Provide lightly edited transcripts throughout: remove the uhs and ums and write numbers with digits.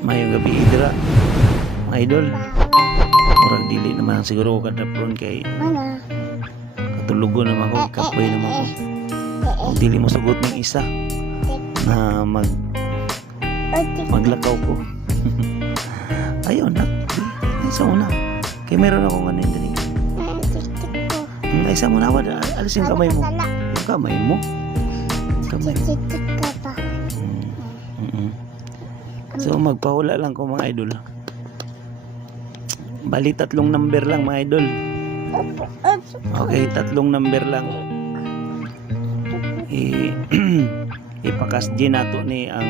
Mayong gabi idra mga idol. Murag dili naman siguro ko kadapron kay katulugon naman ko, kapoy naman ko. Kung dili mo sugot ng isa na maglakaw ko. Ayun na. Isa muna. Kaya meron akong ano yun din. Isa muna ba? Alis yung kamay mo. Yung kamay mo. Kamay. So magpahula lang ko mga idol. Bali 3 number lang mga idol. Okay, 3 number lang. Ipakas din nato ni ang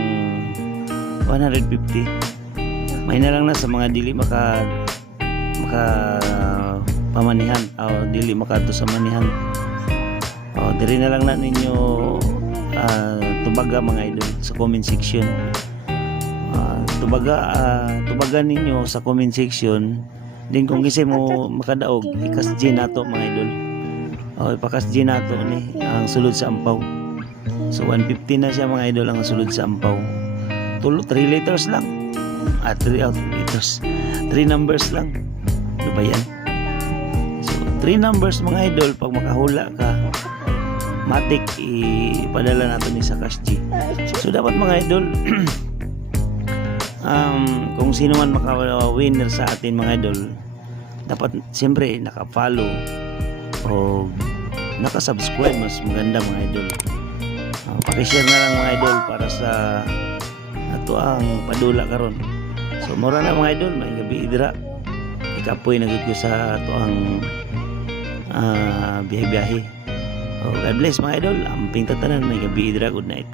150. May na lang na sa mga dili maka pamanihan o dili makato sa manihan. O diri na lang na ninyo tubaga mga idol sa comment section. Tubagan ninyo sa comment section. Din kung kasi mo makadaog ikas G nato mga idol. O ipakas G nato ni ang sulod sa ampaw. So 150 na siya mga idol ang sulod sa ampaw. 3 letters lang. 3 letters. 3 numbers lang. Ano ba yan? So 3 numbers mga idol, pag makahula ka matik ipadala nato ni sa Cash G. So dapat mga idol kung sino man maka-winner sa atin mga idol, dapat siyempre naka-follow o naka-subscribe, mas maganda mga idol. Pakishare na lang mga idol para sa ato ang padula karon. So mura na mga idol, may gabi idra ikapoy nagid ko sa ato ang biyahe-biyahe. God bless mga idol, amping tatanan, may gabi idra, good night.